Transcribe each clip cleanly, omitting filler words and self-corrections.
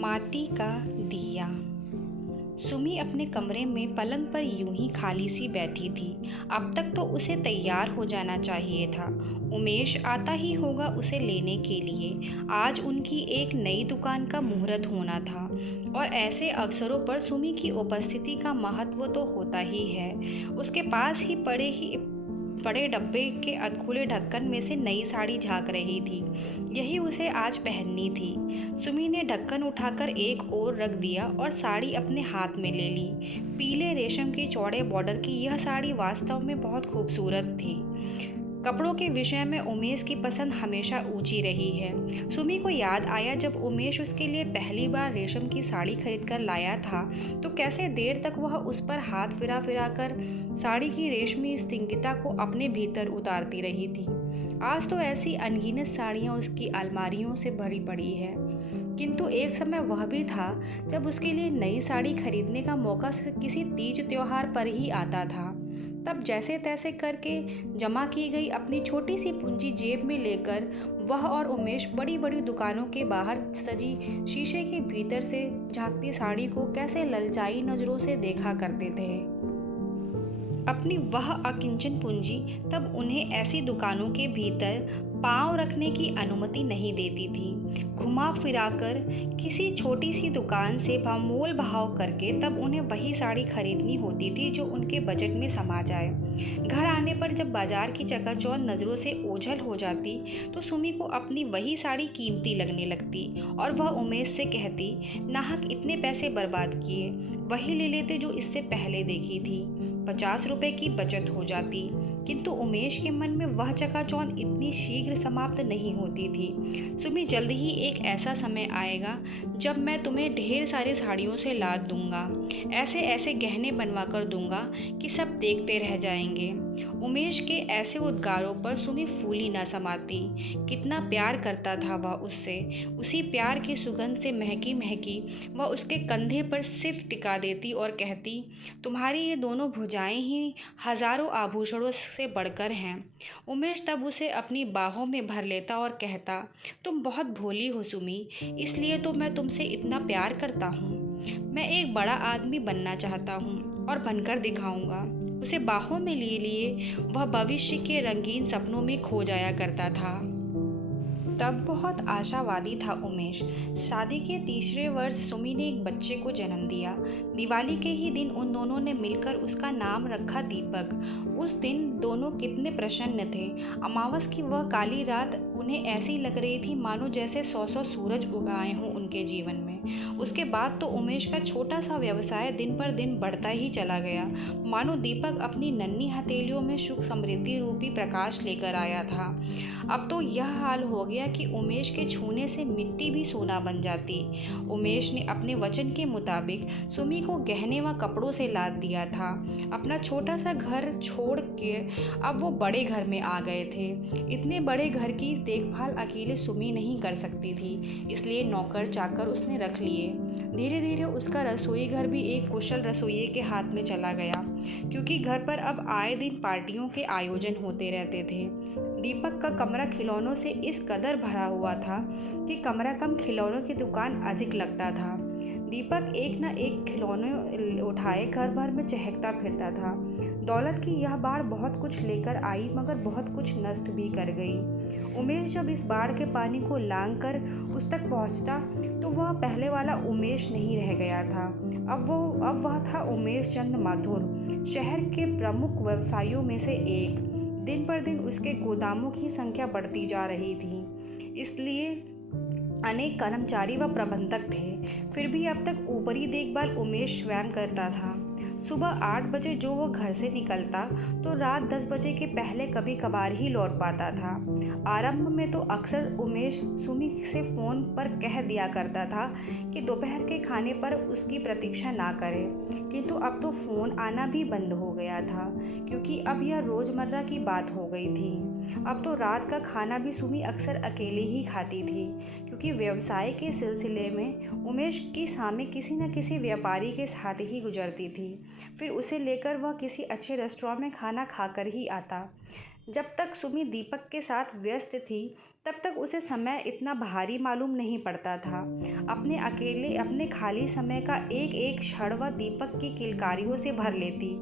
माटी का दिया। सुमी अपने कमरे में पलंग पर यूं ही खाली सी बैठी थी। अब तक तो उसे तैयार हो जाना चाहिए था। उमेश आता ही होगा उसे लेने के लिए। आज उनकी एक नई दुकान का मुहूर्त होना था और ऐसे अवसरों पर सुमी की उपस्थिति का महत्व तो होता ही है। उसके पास ही बड़े डब्बे के अधखुले ढक्कन में से नई साड़ी झांक रही थी। यही उसे आज पहननी थी। सुमी ने ढक्कन उठाकर एक ओर रख दिया और साड़ी अपने हाथ में ले ली। पीले रेशम के चौड़े बॉर्डर की यह साड़ी वास्तव में बहुत खूबसूरत थी। कपड़ों के विषय में उमेश की पसंद हमेशा ऊंची रही है। सुमी को याद आया जब उमेश उसके लिए पहली बार रेशम की साड़ी खरीद कर लाया था तो कैसे देर तक वह उस पर हाथ फिरा फिरा कर साड़ी की रेशमी स्निग्धता को अपने भीतर उतारती रही थी। आज तो ऐसी अनगिनत साड़ियाँ उसकी अलमारियों से भरी पड़ी है, किंतु एक समय वह भी था जब उसके लिए नई साड़ी खरीदने का मौका किसी तीज त्योहार पर ही आता था। तब जैसे तैसे करके जमा की गई अपनी छोटी सी पूंजी जेब में लेकर वह और उमेश बड़ी बड़ी दुकानों के बाहर सजी शीशे के भीतर से झांकती साड़ी को कैसे ललचाई नजरों से देखा करते थे। अपनी वह अकिंचन पूंजी तब उन्हें ऐसी दुकानों के भीतर पांव रखने की अनुमति नहीं देती थी। घुमा फिराकर किसी छोटी सी दुकान से मोल भाव करके तब उन्हें वही साड़ी खरीदनी होती थी जो उनके बजट में समा जाए। घर आने पर जब बाजार की चकाचौंध नज़रों से ओझल हो जाती तो सुमी को अपनी वही साड़ी कीमती लगने लगती और वह उमेश से कहती, नाहक इतने पैसे बर्बाद किए, वही ले लेते जो इससे पहले देखी थी, 50 रुपए की बचत हो जाती। किंतु उमेश के मन में वह चकाचौंध इतनी शीघ्र समाप्त नहीं होती थी। सुमी, जल्द ही एक ऐसा समय आएगा जब मैं तुम्हें ढेर सारी साड़ियों से लाद दूंगा, ऐसे ऐसे गहने बनवा कर दूंगा कि सब देखते रह जाएंगे। उमेश के ऐसे उद्गारों पर सुमी फूली न समाती। कितना प्यार करता था वह उससे। उसी प्यार की सुगंध से महकी महकी वह उसके कंधे पर सिर टिका देती और कहती, तुम्हारी ये दोनों भुजाएं ही हजारों आभूषणों से बढ़कर हैं। उमेश तब उसे अपनी बाहों में भर लेता और कहता, तुम बहुत भोली हो सुमी, इसलिए तो मैं तुमसे इतना प्यार करता हूँ। मैं एक बड़ा आदमी बनना चाहता हूँ और बनकर दिखाऊंगा। उसे बाहों में लिए लिए वह भविष्य के रंगीन सपनों में खो जाया करता था। तब बहुत आशावादी था उमेश। शादी के तीसरे वर्ष सुमी ने एक बच्चे को जन्म दिया। दिवाली के ही दिन उन दोनों ने मिलकर उसका नाम रखा दीपक। उस दिन दोनों कितने प्रसन्न थे। अमावस की वह काली रात उन्हें ऐसी लग रही थी मानो जैसे 100 सूरज उगाए हों उनके जीवन में। उसके बाद तो उमेश का छोटा सा व्यवसाय दिन पर दिन बढ़ता ही चला गया, मानो दीपक अपनी नन्ही हथेलियों में सुख समृद्धि रूपी प्रकाश लेकर आया था। अब तो यह हाल हो गया कि उमेश के छूने से मिट्टी भी सोना बन जाती। उमेश ने अपने वचन के मुताबिक सुमी को गहने व कपड़ों से लाद दिया था। अपना छोटा सा घर छोड़ के अब वो बड़े घर में आ गए थे। इतने बड़े घर की देखभाल अकेले सुमी नहीं कर सकती थी, इसलिए नौकर चाकर उसने रख लिए। धीरे धीरे उसका रसोई घर भी एक कुशल रसोइये के हाथ में चला गया, क्योंकि घर पर अब आए दिन पार्टियों के आयोजन होते रहते थे। दीपक का कमरा खिलौनों से इस कदर भरा हुआ था कि कमरा कम खिलौनों की दुकान अधिक लगता था। दीपक एक न एक खिलौने उठाए घर भर में चहकता फिरता था। दौलत की यह बाढ़ बहुत कुछ लेकर आई मगर बहुत कुछ नष्ट भी कर गई। उमेश जब इस बाढ़ के पानी को लांग कर उस तक पहुंचता तो वह पहले वाला उमेश नहीं रह गया था। अब वह था उमेश चंद माथुर, शहर के प्रमुख व्यवसायियों में से एक। दिन पर दिन उसके गोदामों की संख्या बढ़ती जा रही थी, इसलिए अनेक कर्मचारी व प्रबंधक थे। फिर भी अब तक ऊपरी देखभाल उमेश स्वयं करता था। सुबह 8 बजे जो वो घर से निकलता तो रात 10 बजे के पहले कभी कभार ही लौट पाता था। आरंभ में तो अक्सर उमेश सुमी से फ़ोन पर कह दिया करता था कि दोपहर के खाने पर उसकी प्रतीक्षा ना करे, किंतु अब तो फ़ोन आना भी बंद हो गया था, क्योंकि अब यह रोज़मर्रा की बात हो गई थी। अब तो रात का खाना भी सुमी अक्सर अकेले ही खाती थी, क्योंकि व्यवसाय के सिलसिले में उमेश की शामें किसी न किसी व्यापारी के साथ ही गुजरती थी। फिर उसे लेकर वह किसी अच्छे रेस्टोरेंट में खाना खाकर ही आता। जब तक सुमी दीपक के साथ व्यस्त थी तब तक उसे समय इतना भारी मालूम नहीं पड़ता था। अपने खाली समय का एक एक क्षण वह दीपक की किलकारियों से भर लेती,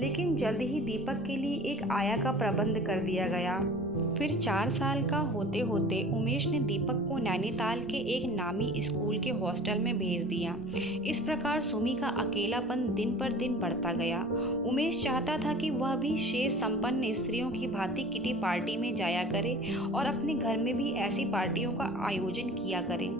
लेकिन जल्द ही दीपक के लिए एक आया का प्रबंध कर दिया गया। फिर 4 साल का होते होते उमेश ने दीपक को नैनीताल के एक नामी स्कूल के हॉस्टल में भेज दिया। इस प्रकार सुमी का अकेलापन दिन पर दिन बढ़ता गया। उमेश चाहता था कि वह भी शेष संपन्न स्त्रियों की भांति किटी पार्टी में जाया करे और अपने घर में भी ऐसी पार्टियों का आयोजन किया करे।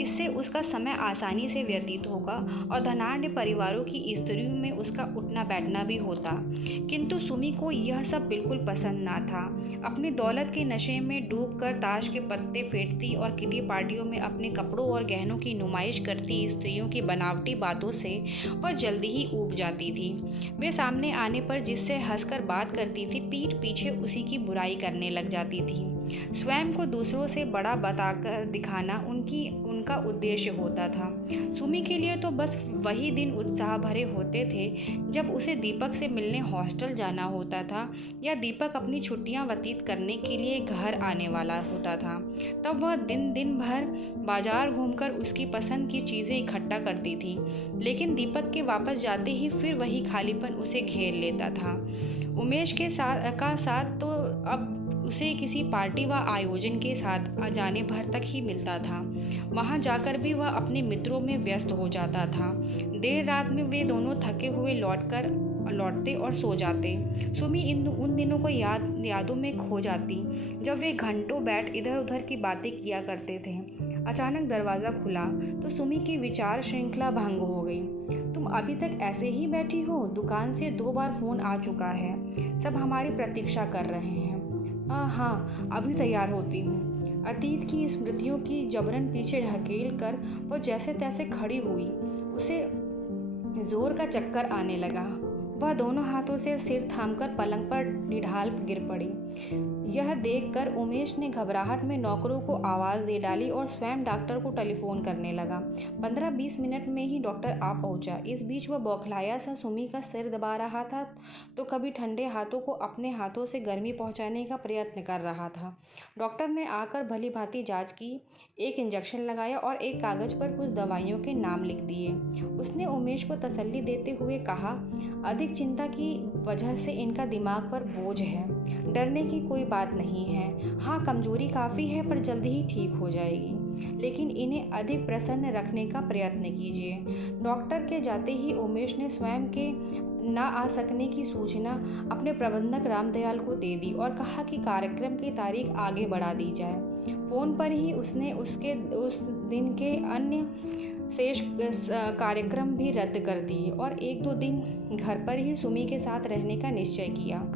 इससे उसका समय आसानी से व्यतीत होगा और धनाढ्य परिवारों की स्त्रियों में उसका उठना बैठना भी होता। किंतु सुमी को यह सब बिल्कुल पसंद ना था। अपनी दौलत के नशे में डूबकर ताश के पत्ते फेंटती और किटी पार्टियों में अपने कपड़ों और गहनों की नुमाइश करती स्त्रियों की बनावटी बातों से वह जल्दी ही ऊब जाती थी। वे सामने आने पर जिससे हंसकर बात करती थी, पीठ पीछे उसी की बुराई करने लग जाती थी। स्वयं को दूसरों से बड़ा बताकर दिखाना उनका उद्देश्य होता था। सुमी के लिए तो बस वही दिन उत्साह भरे होते थे जब उसे दीपक से मिलने हॉस्टल जाना होता था या दीपक अपनी छुट्टियां व्यतीत करने के लिए घर आने वाला होता था। तब वह दिन भर बाजार घूमकर उसकी पसंद की चीज़ें इकट्ठा करती थी, लेकिन दीपक के वापस जाते ही फिर वही खालीपन उसे घेर लेता था। उमेश के साथ तो अब उसे किसी पार्टी व आयोजन के साथ जाने भर तक ही मिलता था। वहां जाकर भी वह अपने मित्रों में व्यस्त हो जाता था। देर रात में वे दोनों थके हुए लौटते और सो जाते। सुमी उन दिनों को यादों में खो जाती जब वे घंटों बैठ इधर उधर की बातें किया करते थे। अचानक दरवाज़ा खुला तो सुमी की विचार श्रृंखला भंग हो गई। तुम अभी तक ऐसे ही बैठी हो? दुकान से 2 बार फ़ोन आ चुका है, सब हमारी प्रतीक्षा कर रहे हैं। हाँ, अभी तैयार होती हूँ। अतीत की स्मृतियों की जबरन पीछे ढकेल कर वो जैसे तैसे खड़ी हुई। उसे जोर का चक्कर आने लगा। वह दोनों हाथों से सिर थामकर पलंग पर निढाल गिर पड़ी। यह देखकर उमेश ने घबराहट में नौकरों को आवाज़ दे डाली और स्वयं डॉक्टर को टेलीफोन करने लगा। 15-20 मिनट में ही डॉक्टर आ पहुंचा। इस बीच वह बौखलाया सा सुमी का सिर दबा रहा था तो कभी ठंडे हाथों को अपने हाथों से गर्मी पहुंचाने का प्रयत्न कर रहा था। डॉक्टर ने आकर भली भांति जाँच की, एक इंजेक्शन लगाया और एक कागज़ पर कुछ दवाइयों के नाम लिख दिए। उसने उमेश को तसल्ली देते हुए कहा, अधिक चिंता की वजह से इनका दिमाग पर बोझ है, डरने की कोई बात नहीं है। हाँ, कमजोरी काफ़ी है पर जल्दी ही ठीक हो जाएगी, लेकिन इन्हें अधिक प्रसन्न रखने का प्रयत्न कीजिए। डॉक्टर के जाते ही उमेश ने स्वयं के ना आ सकने की सूचना अपने प्रबंधक रामदयाल को दे दी और कहा कि कार्यक्रम की तारीख आगे बढ़ा दी जाए। फ़ोन पर ही उसने उस दिन के अन्य शेष कार्यक्रम भी रद्द कर दिए और 1-2 दिन घर पर ही सुमी के साथ रहने का निश्चय किया।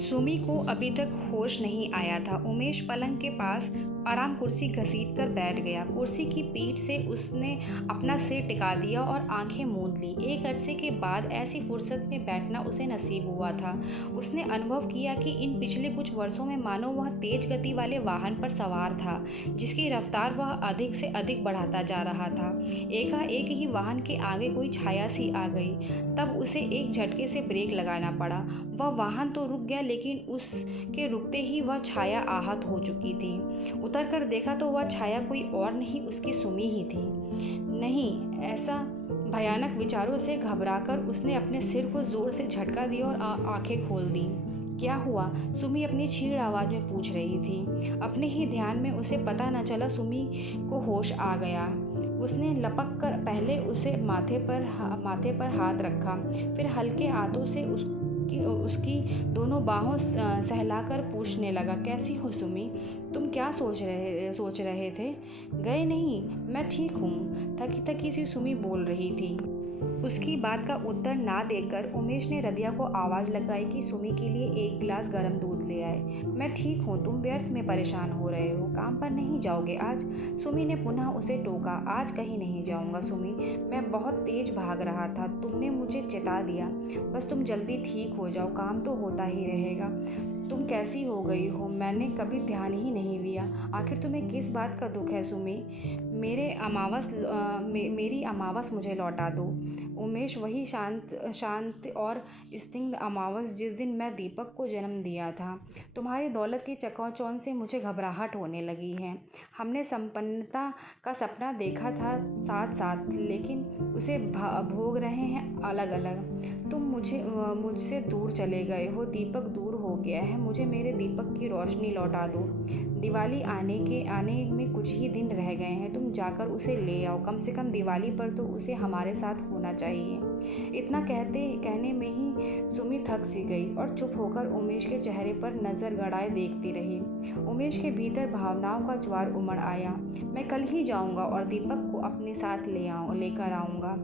सुमी को अभी तक होश नहीं आया था। उमेश पलंग के पास आराम कुर्सी घसीट कर बैठ गया। कुर्सी की पीठ से उसने अपना सिर टिका दिया और आंखें मूंद ली। एक अरसे के बाद ऐसी फुर्सत में बैठना उसे नसीब हुआ था। उसने अनुभव किया कि इन पिछले कुछ वर्षों में मानो वह तेज गति वाले वाहन पर सवार था, जिसकी रफ्तार वह अधिक से अधिक बढ़ाता जा रहा था। एकाएक ही वाहन के आगे कोई छाया सी आ गई। तब उसे एक झटके से ब्रेक लगाना पड़ा। वह वाहन तो रुक गया, लेकिन उसके रुकते ही वह छाया आहत हो चुकी थी। उतर कर देखा तो वह छाया कोई और नहीं, उसकी सुमी ही थी। नहीं, ऐसा भयानक विचारों से घबराकर उसने अपने सिर को जोर से झटका दिया और आंखें खोल दी। क्या हुआ? सुमी अपनी छीड़ आवाज़ में पूछ रही थी। अपने ही ध्यान में उसे पता न चला सुमी को होश आ गया। उसने लपक कर पहले उसे माथे पर हाथ रखा, फिर हल्के हाथों से उसकी दोनों बाहों सहलाकर पूछने लगा, कैसी हो सुमी? तुम क्या सोच रहे थे? गए नहीं, मैं ठीक हूँ, थकी थकी सी सुमी बोल रही थी। उसकी बात का उत्तर ना देकर उमेश ने रदिया को आवाज़ लगाई कि सुमी के लिए 1 गिलास गर्म दूध ले आए। मैं ठीक हूँ, तुम व्यर्थ में परेशान हो रहे हो। काम पर नहीं जाओगे आज? सुमी ने पुनः उसे टोका। आज कहीं नहीं जाऊँगा सुमी, मैं बहुत तेज भाग रहा था, तुमने मुझे चेता दिया। बस तुम जल्दी ठीक हो जाओ, काम तो होता ही रहेगा। तुम कैसी हो गई हो? मैंने कभी ध्यान ही नहीं दिया। आखिर तुम्हें किस बात का दुख है सुमी? मेरी अमावस मुझे लौटा दो। उमेश, वही शांत और स्निग्ध अमावस जिस दिन मैं दीपक को जन्म दिया था। तुम्हारी दौलत की चकाचौंध से मुझे घबराहट होने लगी है। हमने संपन्नता का सपना देखा था साथ साथ, लेकिन उसे भोग रहे हैं अलग अलग। तुम मुझसे दूर चले गए हो, दीपक दूर हो गया है। मुझे मेरे दीपक की रोशनी लौटा दो। दिवाली आने में कुछ ही दिन रह गए हैं। तुम जाकर उसे ले आओ। कम से कम दिवाली पर तो उसे हमारे साथ होना चाहिए। इतना कहने में ही सुमी थक सी गई और चुप होकर उमेश के चेहरे पर नज़र गड़ाए देखती रही। उमेश के भीतर भावनाओं का ज्वार उमड़ आया। मैं कल ही जाऊंगा और दीपक को अपने साथ लेकर आऊँगा।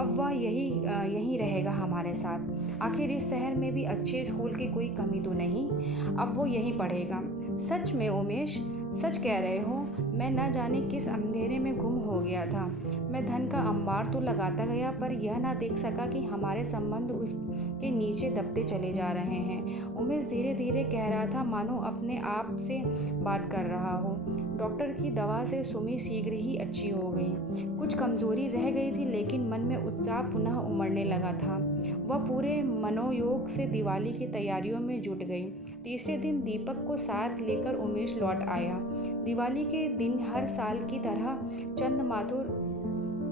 अब वह यहीं रहेगा हमारे साथ। आखिर इस शहर में भी अच्छे स्कूल की कोई कमी तो नहीं। अब वो यहीं पढ़ेगा। सच में उमेश, सच कह रहे हो? मैं न जाने किस अंधेरे में गुम हो गया था। मैं धन का अंबार तो लगाता गया, पर यह ना देख सका कि हमारे संबंध उसके नीचे दबते चले जा रहे हैं। उमेश धीरे धीरे कह रहा था, मानो अपने आप से बात कर रहा हो। डॉक्टर की दवा से सुमी शीघ्र ही अच्छी हो गई। कुछ कमजोरी रह गई थी, लेकिन मन में उत्साह पुनः उमड़ने लगा था। वह पूरे मनोयोग से दिवाली की तैयारियों में जुट गई। तीसरे दिन दीपक को साथ लेकर उमेश लौट आया। दिवाली के दिन हर साल की तरह चंद माथुर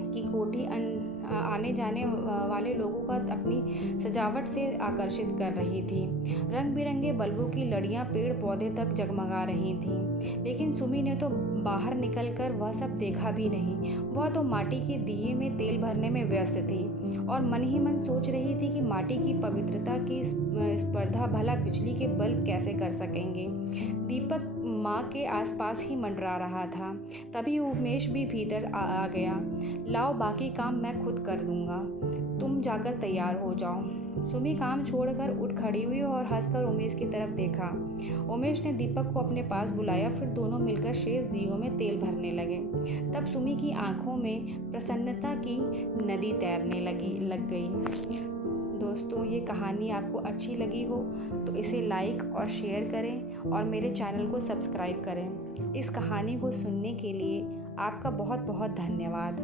की कोठी आने जाने वाले लोगों का अपनी सजावट से आकर्षित कर रही थी। रंग बिरंगे बल्बों की लड़ियां पेड़ पौधे तक जगमगा रही थीं, लेकिन सुमी ने तो बाहर निकलकर वह सब देखा भी नहीं। वह तो माटी के दिए में तेल भरने में व्यस्त थी और मन ही मन सोच रही थी कि माटी की पवित्रता की स्पर्धा भला बिजली के बल्ब कैसे कर सकेंगे। दीपक माँ के आसपास ही मंडरा रहा था। तभी उमेश भी भीतर आ गया। लाओ, बाकी काम मैं खुद कर दूंगा, तुम जाकर तैयार हो जाओ। सुमी काम छोड़कर उठ खड़ी हुई और हंसकर उमेश की तरफ देखा। उमेश ने दीपक को अपने पास बुलाया, फिर दोनों मिलकर शेष दियों में तेल भरने लगे। तब सुमी की आंखों में प्रसन्नता की नदी तैरने लग गई। दोस्तों, ये कहानी आपको अच्छी लगी हो तो इसे लाइक और शेयर करें और मेरे चैनल को सब्सक्राइब करें। इस कहानी को सुनने के लिए आपका बहुत बहुत धन्यवाद।